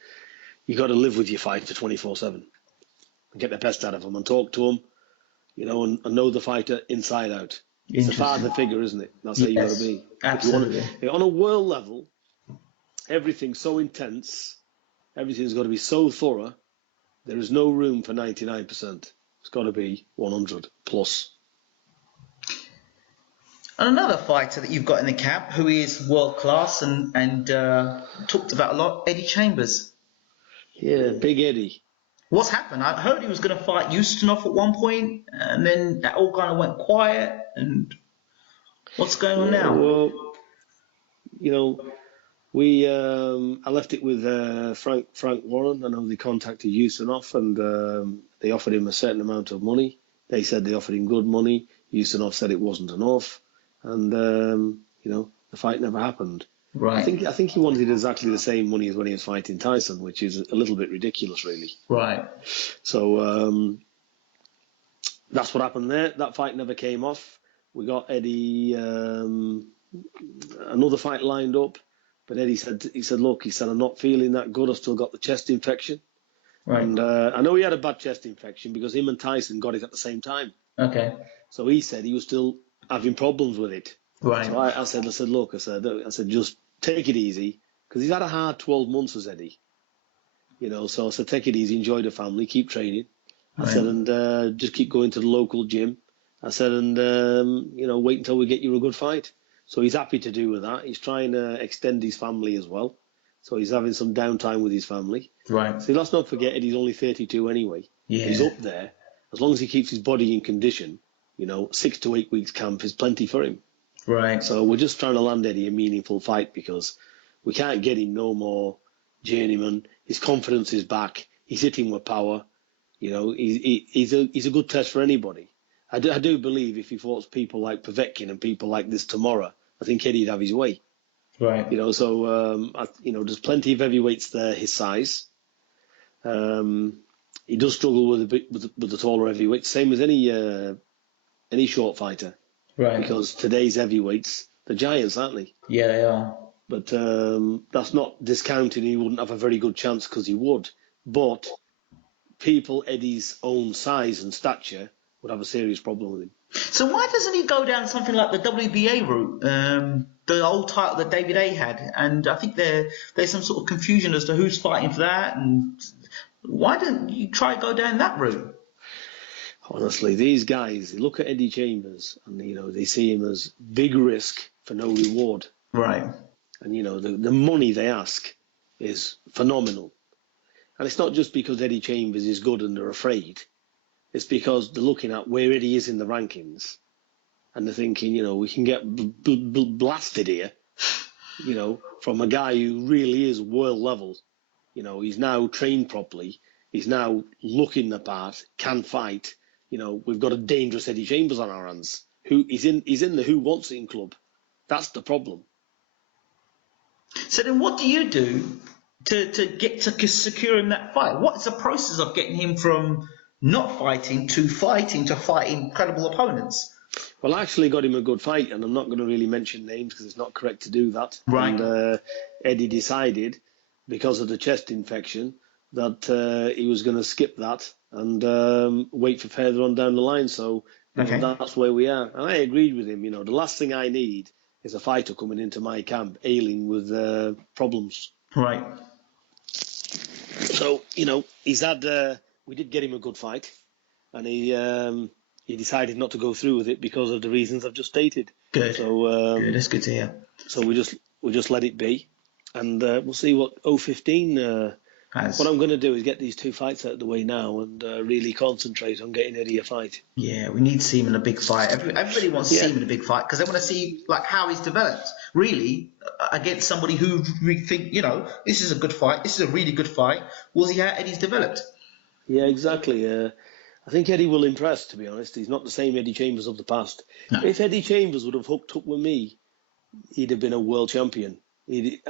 you got to live with your fighter 24/7 and get the best out of him and talk to him, and know the fighter inside out. It's a father figure, isn't it? That's how you got to be. Absolutely. On a world level, everything's so intense, everything's got to be so thorough. There is no room for 99%. It's got to be 100 plus. And another fighter that you've got in the camp who is world class and talked about a lot, Eddie Chambers. Yeah, Big Eddie. What's happened? I heard he was going to fight Ustinov at one point, and then that all kind of went quiet. And what's going on now? Well, I left it with Frank Warren. I know they contacted Ustinov and they offered him a certain amount of money. They said they offered him good money. Ustinov said it wasn't enough, and the fight never happened. Right. I think he wanted exactly the same money as when he was fighting Tyson, which is a little bit ridiculous, really. Right. So that's what happened there. That fight never came off. We got Eddie another fight lined up, but Eddie said, look, I'm not feeling that good. I've still got the chest infection. Right. And I know he had a bad chest infection because him and Tyson got it at the same time. Okay. So he said he was still having problems with it. Right. So I said, look, I said, just take it easy, because he's had a hard 12 months as Eddie. So I said, take it easy, enjoy the family, keep training. I said, and just keep going to the local gym. I said, and, wait until we get you a good fight. So he's happy to do with that. He's trying to extend his family as well. So he's having some downtime with his family. Right. So let's not forget Eddie's only 32 anyway. Yeah. He's up there. As long as he keeps his body in condition, 6 to 8 weeks camp is plenty for him. Right. So we're just trying to land Eddie a meaningful fight, because we can't get him no more journeyman. His confidence is back. He's hitting with power. He's a good test for anybody. I do believe if he fought people like Povetkin and people like this tomorrow, I think Eddie'd have his way. Right. There's plenty of heavyweights there his size. He does struggle with the taller heavyweights, same as any short fighter. Right. Because today's heavyweights, they're giants, aren't they? Yeah, they are. But that's not discounting he wouldn't have a very good chance, because he would. But people Eddie's own size and stature would have a serious problem with him. So why doesn't he go down something like the WBA route, the old title that David A had? And I think there's some sort of confusion as to who's fighting for that, and why don't you try to go down that route? Honestly, these guys, they look at Eddie Chambers and, they see him as big risk for no reward. Right. And, the money they ask is phenomenal. And it's not just because Eddie Chambers is good and they're afraid. It's because they're looking at where Eddie is in the rankings. And they're thinking, we can get blasted here, from a guy who really is world level. He's now trained properly. He's now looking the part, can fight. We've got a dangerous Eddie Chambers on our hands. He's in the Who Wants It club. That's the problem. So then what do you do to get to secure him that fight? What is the process of getting him from not fighting to fighting credible opponents? Well, I actually got him a good fight, and I'm not going to really mention names because it's not correct to do that. Right. And Eddie decided, because of the chest infection, that he was going to skip that and wait for further on down the line. So that's where we are. And I agreed with him. The last thing I need is a fighter coming into my camp ailing with problems. Right. So, he's had. We did get him a good fight, and he decided not to go through with it because of the reasons I've just stated. Good. So good. That's good to hear. So we just let it be, and we'll see what 015 has. What I'm going to do is get these two fights out of the way now and really concentrate on getting Eddie a fight. Yeah, we need to see him in a big fight. Everybody wants to see him in a big fight because they want to see how he's developed. Really, against somebody who we think, this is a good fight. This is a really good fight. We'll see how Eddie's developed. Yeah, exactly. I think Eddie will impress, to be honest. He's not the same Eddie Chambers of the past. No. If Eddie Chambers would have hooked up with me, he'd have been a world champion. I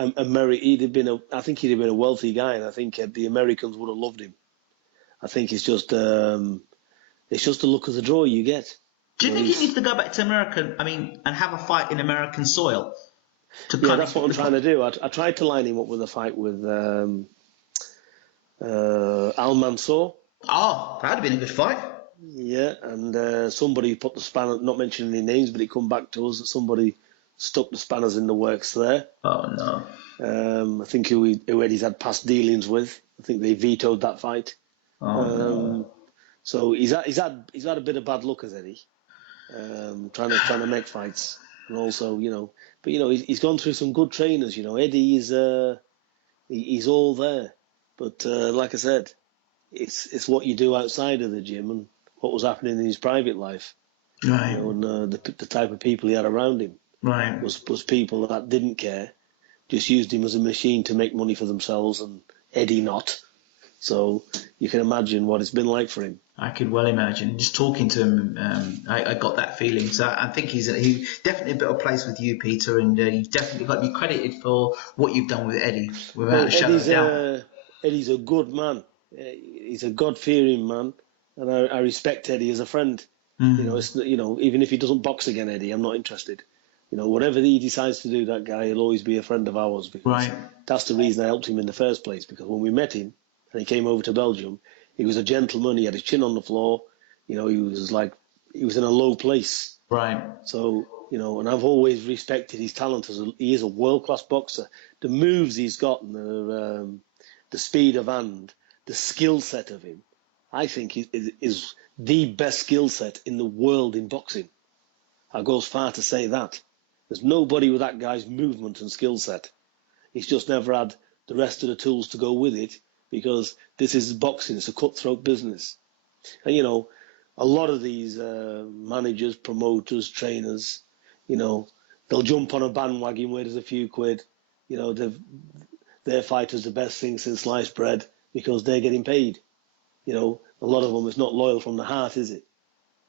think he'd have been a wealthy guy, and I think the Americans would have loved him. I think it's just the luck of the draw you get. Do you think he needs to go back to America? And have a fight in American soil? That's what I'm trying to do. I tried to line him up with a fight with Al Mansour. Oh, that'd have been a good fight. Yeah, and somebody put the spanner, not mentioning any names, but it come back to us that somebody stuck the spanners in the works there. Oh no! I think who Eddie's had past dealings with. I think they vetoed that fight. Oh no! So he's had a bit of bad luck as Eddie, trying to make fights, and also but he's gone through some good trainers. Eddie is he's all there, but like I said, it's what you do outside of the gym and what was happening in his private life. Right. And the type of people he had around him. Right. Was people that didn't care, just used him as a machine to make money for themselves, and Eddie not. So you can imagine what it's been like for him. I could well imagine. Just talking to him, I got that feeling. So I think he's definitely a better place with you, Peter, and you've definitely got to be credited for what you've done with Eddie, without a shadow of doubt. Eddie's a good man. He's a God-fearing man, and I respect Eddie as a friend. Mm. Even if he doesn't box again, Eddie, I'm not interested. Whatever he decides to do, that guy will always be a friend of ours, because that's the reason I helped him in the first place. Because when we met him and he came over to Belgium, he was a gentleman. He had his chin on the floor. He was in a low place. Right. So and I've always respected his talent he is a world-class boxer. The moves he's got, and the speed of hand, the skill set of him, I think is the best skill set in the world in boxing. I go as far to say that. There's nobody with that guy's movement and skill set. He's just never had the rest of the tools to go with it, because this is boxing. It's a cutthroat business. And, a lot of these managers, promoters, trainers, they'll jump on a bandwagon where there's a few quid. Their fighter's the best thing since sliced bread because they're getting paid. A lot of them, it's not loyal from the heart, is it?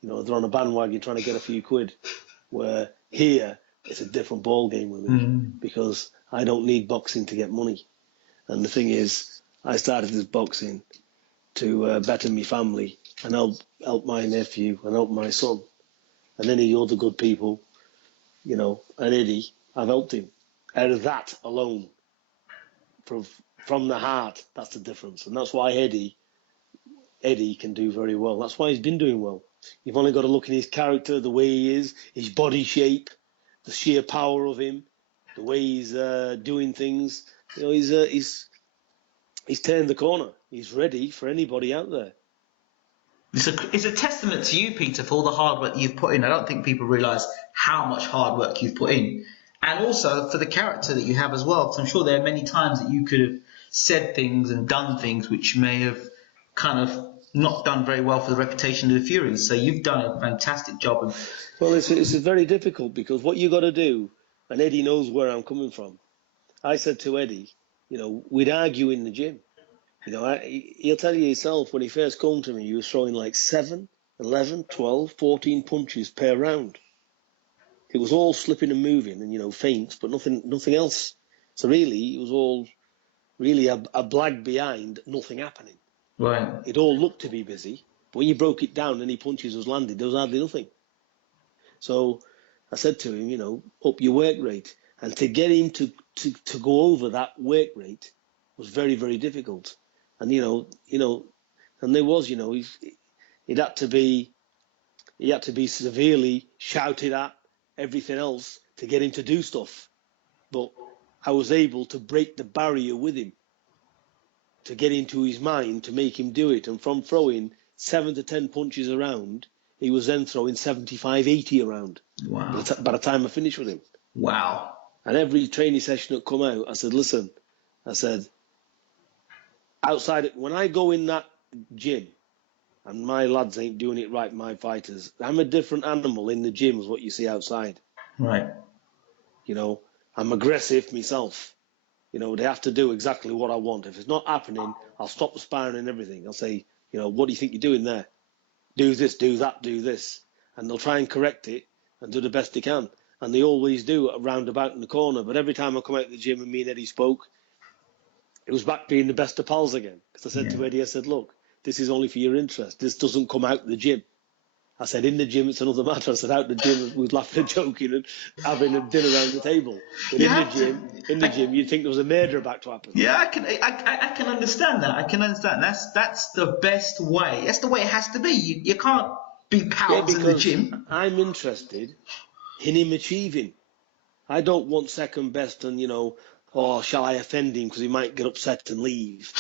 They're on a bandwagon trying to get a few quid. Where here, it's a different ball game with me, because I don't need boxing to get money. And the thing is, I started this boxing to better my family and help my nephew and help my son. And any other good people, and Eddie, I've helped him. Out of that alone, from the heart, that's the difference. And that's why Eddie, Eddie can do very well. That's why he's been doing well. You've only got to look in his character, the way he is, his body shape, the sheer power of him, the way he's doing things. You know, he's turned the corner. He's ready for anybody out there. It's a testament to you, Peter, for all the hard work you've put in. I don't think people realise how much hard work you've put in. And also for the character that you have as well, because I'm sure there are many times that you could have said things and done things which may have kind of not done very well for the reputation of the Furies. So you've done a fantastic job. Well, it's very difficult because what you got to do, and Eddie knows where I'm coming from. I said to Eddie, you know, we'd argue in the gym. You know, he'll tell you himself, when he first came to me, he was throwing like 7, 11, 12, 14 punches per round. It was all slipping and moving and, you know, feints, but nothing else. So really, it was all really a blag behind, nothing happening. Right. It all looked to be busy, but when you broke it down, any punches was landed, there was hardly nothing. So I said to him, you know, up your work rate. And to get him to go over that work rate was very, very difficult. And, you know, and there was, you know, he had to be severely shouted at, everything else, to get him to do stuff. But I was able to break the barrier with him, to get into his mind, to make him do it. And from throwing 7 to 10 punches around, he was then throwing 75, 80 around. Wow. By the time I finished with him. Wow. And every training session that come out, I said, listen, I said, outside, when I go in that gym, and my lads ain't doing it right, my fighters, I'm a different animal in the gym as what you see outside. Right. You know, I'm aggressive myself. You know, they have to do exactly what I want. If it's not happening, I'll stop the sparring and everything. I'll say, you know, what do you think you're doing there? Do this, do that, do this. And they'll try and correct it and do the best they can. And they always do a roundabout in the corner. But every time I come out of the gym and me and Eddie spoke, it was back being the best of pals again. Because I said to Eddie, I said, look, this is only for your interest. This doesn't come out of the gym. I said, in the gym, it's another matter. I said, out the gym, we was laughing and joking and having a dinner around the table. But in the gym, you'd think there was a murder about to happen. Yeah, I can understand that. I can understand. That's the best way. That's the way it has to be. You can't be pals in the gym. I'm interested in him achieving. I don't want second best and, you know, oh, shall I offend him because he might get upset and leave.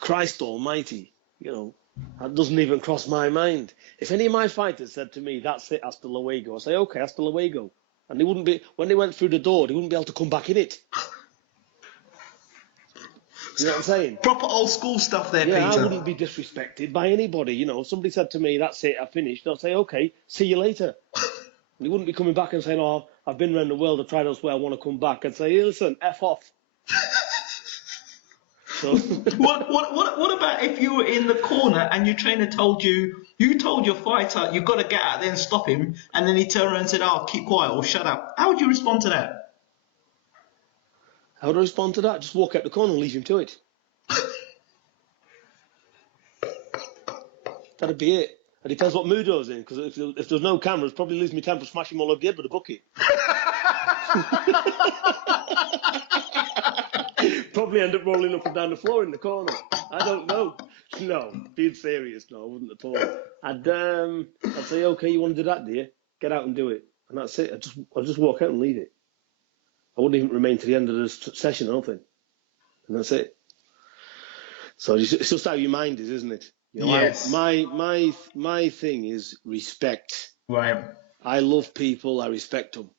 Christ almighty, you know, that doesn't even cross my mind. If any of my fighters said to me, that's it, hasta luego, I'd say, okay, hasta luego. And they wouldn't be, when they went through the door, they wouldn't be able to come back in it. You know what I'm saying? Proper old school stuff there, Peter. Yeah, I wouldn't be disrespected by anybody. You know, if somebody said to me, that's it, I finished, I'll say, okay, see you later. They wouldn't be coming back and saying, oh, I've been around the world, I've tried elsewhere, I want to come back. I'd say, hey, listen, F off. So what about if you were in the corner and your trainer told you told your fighter you've got to get out there and stop him, and then he turned around and said, oh, keep quiet or shut up? How would you respond to that? How would I respond to that? Just walk out the corner and leave him to it. That'd be it. It depends what mood I was in, because if there's no cameras, probably lose my temper, smash him all over the head with a bucket. Probably end up rolling up and down the floor in the corner. I don't know. No, being serious, no, I wouldn't at all. I'd say, okay, you want to do that, do you? Get out and do it. And that's it. I'd just walk out and leave it. I wouldn't even remain to the end of the session, I don't think. And that's it. So it's just how your mind is, isn't it? You know, yes. My thing is respect. Right. I love people. I respect them.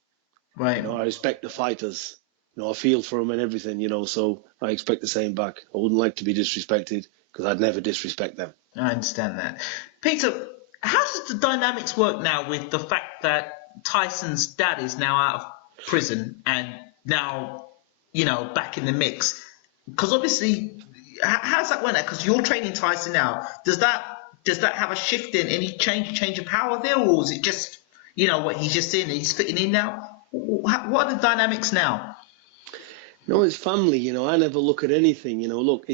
Right. You know, I respect the fighters. You know, I feel for them and everything. You know, so I expect the same back. I wouldn't like to be disrespected because I'd never disrespect them. I understand that, Peter. How does the dynamics work now with the fact that Tyson's dad is now out of prison and now, you know, back in the mix? Because obviously, how's that work? Because you're training Tyson now. Does that have a shift in any change of power there, or is it just, you know, what he's just in? He's fitting in now. What are the dynamics now? No, it's family. You know, I never look at anything. You know, look,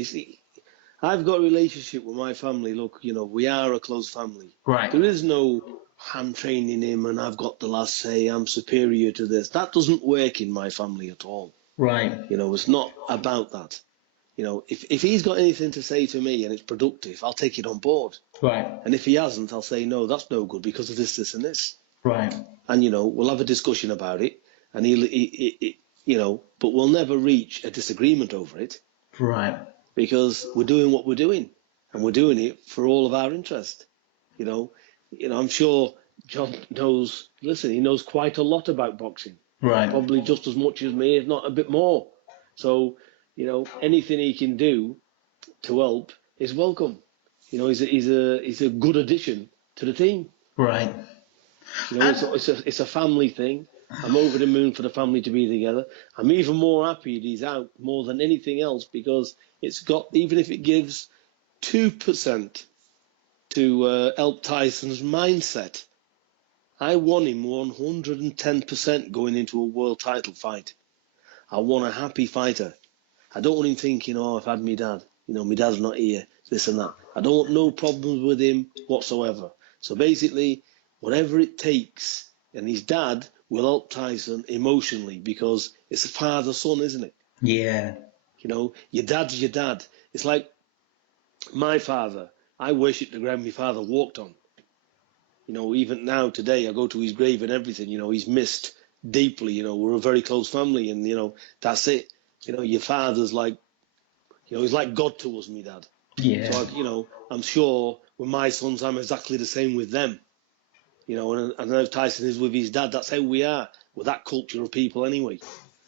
I've got a relationship with my family. Look, you know, we are a close family. Right. There is no I'm training him and I've got the last say. I'm superior to this. That doesn't work in my family at all. Right. You know, it's not about that. if he's got anything to say to me and it's productive, I'll take it on board. Right. And if he hasn't, I'll say, no, that's no good because of this, this, and this. Right. And, we'll have a discussion about it. And but we'll never reach a disagreement over it. Right. Because we're doing what we're doing. And we're doing it for all of our interest. I'm sure John knows, he knows quite a lot about boxing. Right. Probably just as much as me, if not a bit more. So, anything he can do to help is welcome. He's a good addition to the team. Right. It's a family thing. I'm over the moon for the family to be together. I'm even more happy that he's out more than anything else because it's got, even if it gives 2% to help Tyson's mindset. I want him 110% going into a world title fight. I want a happy fighter. I don't want him thinking, I've had my dad. My dad's not here, this and that. I don't want no problems with him whatsoever. So basically, whatever it takes, and his dad will help Tyson emotionally because it's a father-son, isn't it? Yeah. Your dad's your dad. It's like my father. I worship the ground my father walked on. Even now, today, I go to his grave and everything. He's missed deeply. We're a very close family, and, that's it. Your father's like, he's like God to us, me dad. Yeah. So, I'm sure with my sons, I'm exactly the same with them. And I know Tyson is with his dad. That's how we are. We're that culture of people anyway.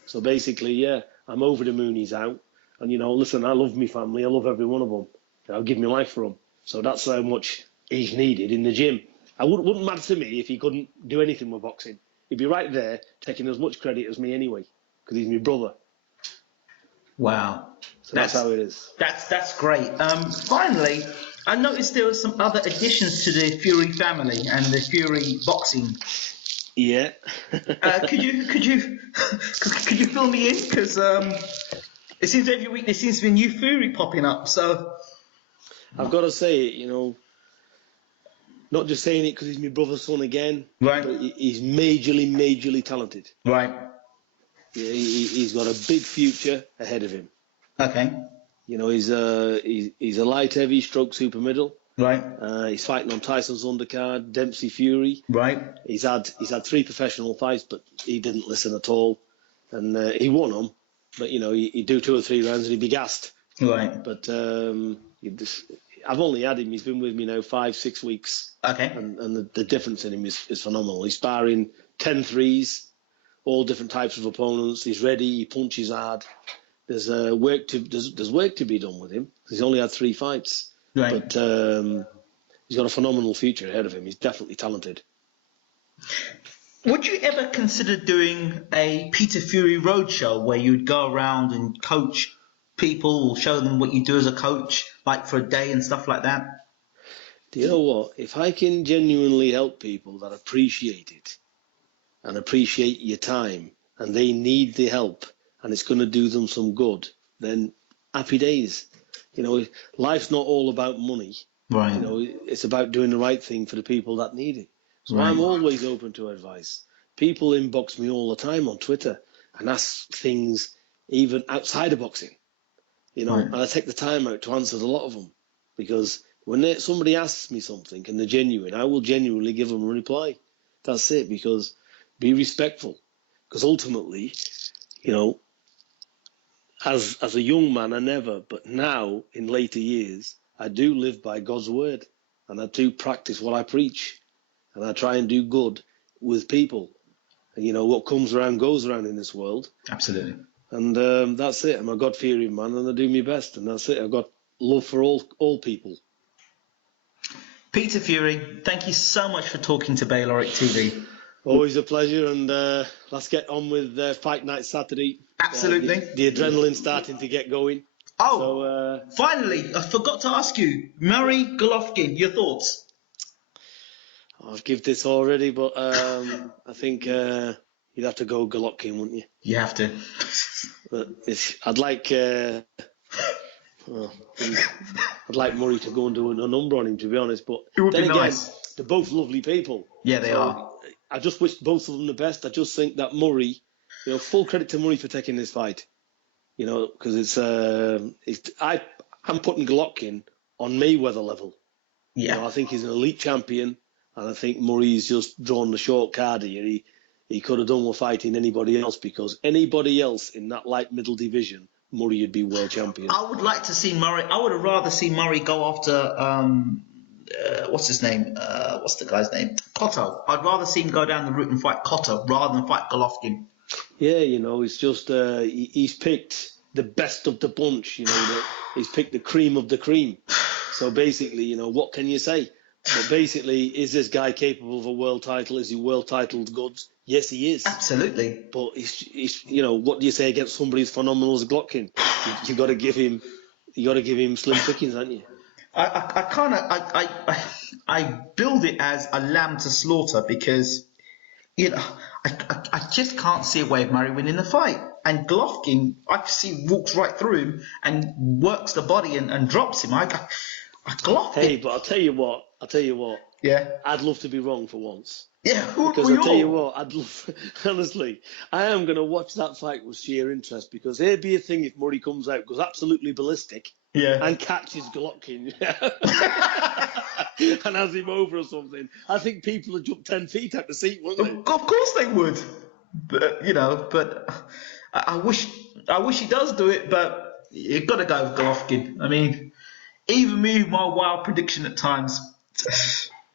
So basically, yeah, I'm over the moon he's out. And, listen, I love my family. I love every one of them. I'll give my life for them. So that's how much he's needed in the gym. I wouldn't matter to me if he couldn't do anything with boxing. He'd be right there taking as much credit as me anyway, because he's my brother. Wow. So that's how it is. That's great. Finally, I noticed there were some other additions to the Fury family and the Fury boxing. Yeah. Could you fill me in? Because it seems every week there seems to be a new Fury popping up. So I've got to say it, not just saying it because he's my brother's son again, right? But he's majorly talented. Right. Yeah, he's got a big future ahead of him. Okay. He's a light heavy stroke super middle. Right. He's fighting on Tyson's undercard, Dempsey Fury. Right. He's had 3 professional fights, but he didn't listen at all, and he won them. But he'd do 2 or 3 rounds and he'd be gassed. Right. But I've only had him. He's been with me now 5-6 weeks. Okay. And the difference in him is phenomenal. He's sparring 10 threes, all different types of opponents. He's ready. He punches hard. There's work to be done with him. He's only had 3 fights. Right. But he's got a phenomenal future ahead of him. He's definitely talented. Would you ever consider doing a Peter Fury roadshow where you'd go around and coach people or show them what you do as a coach, like for a day and stuff like that? Do you know what? If I can genuinely help people that appreciate it and appreciate your time and they need the help and it's going to do them some good, then happy days. Life's not all about money. Right. It's about doing the right thing for the people that need it. So Right. I'm always open to advice. People inbox me all the time on Twitter and ask things even outside of boxing. Right. And I take the time out to answer a lot of them because when somebody asks me something and they're genuine, I will genuinely give them a reply. That's it, because be respectful. Because ultimately, as a young man, I never, but now in later years, I do live by God's word and I do practice what I preach and I try and do good with people. And what comes around goes around in this world. Absolutely. And that's it. I'm a God-fearing man and I do my best, and that's it. I've got love for all people. Peter Fury, thank you so much for talking to Bayloric TV. Always a pleasure, and let's get on with Fight Night Saturday. Absolutely. The adrenaline's starting to get going. Oh, so, finally, I forgot to ask you, Murray Golovkin, your thoughts? I've given this already, but I think you'd have to go Golovkin, wouldn't you? You have to. But I'd like Murray to go and do a number on him, to be honest. But it would then be again, nice. They're both lovely people. Yeah, they are. I just wish both of them the best. I just think that Murray, full credit to Murray for taking this fight. You know, because I'm putting Golovkin on Mayweather level. You know, Yeah. I think he's an elite champion, and I think Murray's just drawn the short card here. He could have done with fighting anybody else, because anybody else in that light middle division, Murray would be world champion. I would like to see Murray. I would have rather see Murray go after what's his name? What's the guy's name? Cotto. I'd rather see him go down the route and fight Cotto rather than fight Golovkin. Yeah, you know, it's just he's picked the best of the bunch. You know, he's picked the cream of the cream. So basically, you know, what can you say? But basically, is this guy capable of a world title? Is he world titled goods? Yes, he is. Absolutely. But he's you know, what do you say against somebody as phenomenal as Golovkin? You got to give him slim pickings, haven't you? I build it as a lamb to slaughter because, you know, I just can't see a way of Murray winning the fight. And Golovkin, I see walks right through him and works the body and drops him. Golovkin. Hey, but I'll tell you what. Yeah. I'd love to be wrong for once. Yeah. Because I'll tell you what, I'd love, honestly, I am going to watch that fight with sheer interest, because it'd be a thing if Murray comes out, goes absolutely ballistic, Yeah. and catches Golovkin and has him over or something. I think people would jump 10 feet out the seat, wouldn't they? Of course they would. But, you know, I wish he does do it, but you've got to go with Golovkin. I mean, even me, with my wild prediction at times.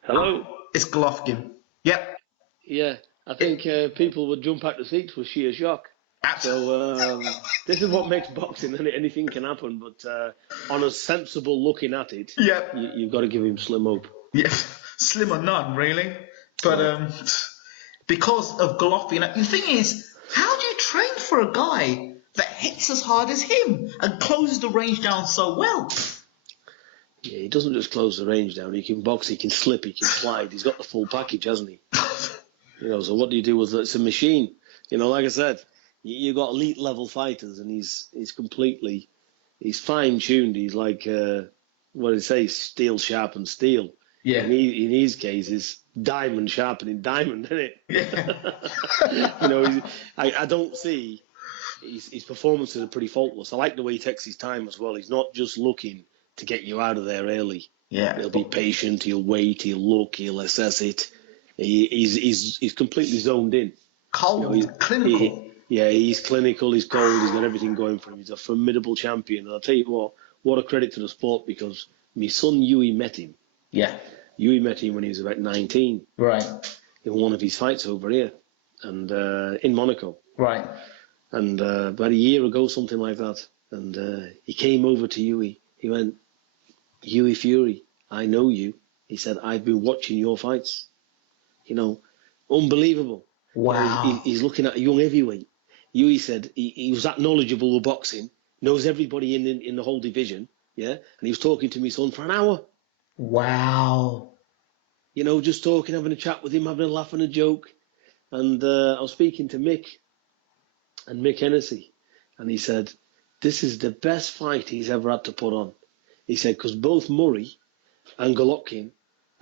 Hello? It's Golovkin. Yep. Yeah, I think people would jump out the seats with sheer shock. Absolutely. So this is what makes boxing, and anything can happen. But on a sensible looking at it, Yep. you've got to give him slim hope. Yeah, slim or none, really. But because of Golovkin, the thing is, how do you train for a guy that hits as hard as him and closes the range down so well? Yeah, he doesn't just close the range down. He can box, he can slip, he can slide. He's got the full package, hasn't he? You know, so what do you do with it? It's a machine. You know, like I said, you've got elite level fighters, and he's fine tuned. He's like what do they say? Steel sharpens steel. Yeah. And in his case, it's diamond sharpening diamond, isn't it? Yeah. You know, I don't see his performances are pretty faultless. I like the way he takes his time as well. He's not just looking to get you out of there early. Yeah. He'll be patient. He'll wait. He'll look. He'll assess it. He's completely zoned in. Cold, You know, clinical. He's clinical. He's cold. He's got everything going for him. He's a formidable champion. And I'll tell you what a credit to the sport, because my son Hughie met him. Yeah. Hughie met him when he was about 19 Right. in one of his fights over here, and in Monaco. Right. And about a year ago, something like that. And he came over to Hughie. He went, "Hughie Fury, I know you." He said, "I've been watching your fights." You know, unbelievable. Wow. You know, he's looking at a young heavyweight. Hughie said he was that knowledgeable with boxing, knows everybody in the whole division, yeah? And he was talking to my son for an hour. Wow. You know, just talking, having a chat with him, having a laugh and a joke. And I was speaking to Mick Hennessy, and he said, this is the best fight he's ever had to put on. He said, because both Murray and Golovkin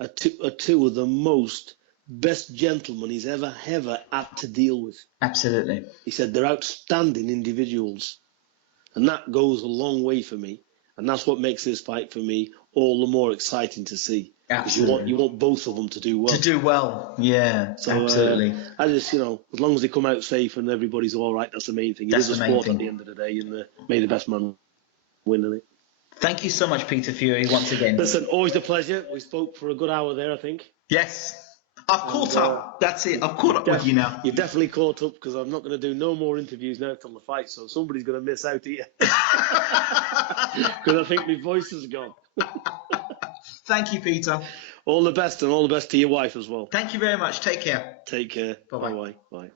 are two of the best gentlemen he's ever had to deal with. Absolutely. He said they're outstanding individuals, and that goes a long way for me, and that's what makes this fight for me all the more exciting to see. Because you want both of them to do well. To do well, yeah, So, absolutely. I just, you know, as long as they come out safe and everybody's all right, that's the main thing. It is a sport at the end of the day, and may the best man win in it. Thank you so much, Peter Fury, once again. Listen, always a pleasure. We spoke for a good hour there, I think. Yes. I've caught up. That's it. I've caught up with you now. You're definitely caught up, because I'm not going to do no more interviews now till the fight, so somebody's going to miss out here. Because I think my voice is gone. Thank you, Peter. All the best, and all the best to your wife as well. Thank you very much. Take care. Take care. Bye-bye. Bye-bye. Bye.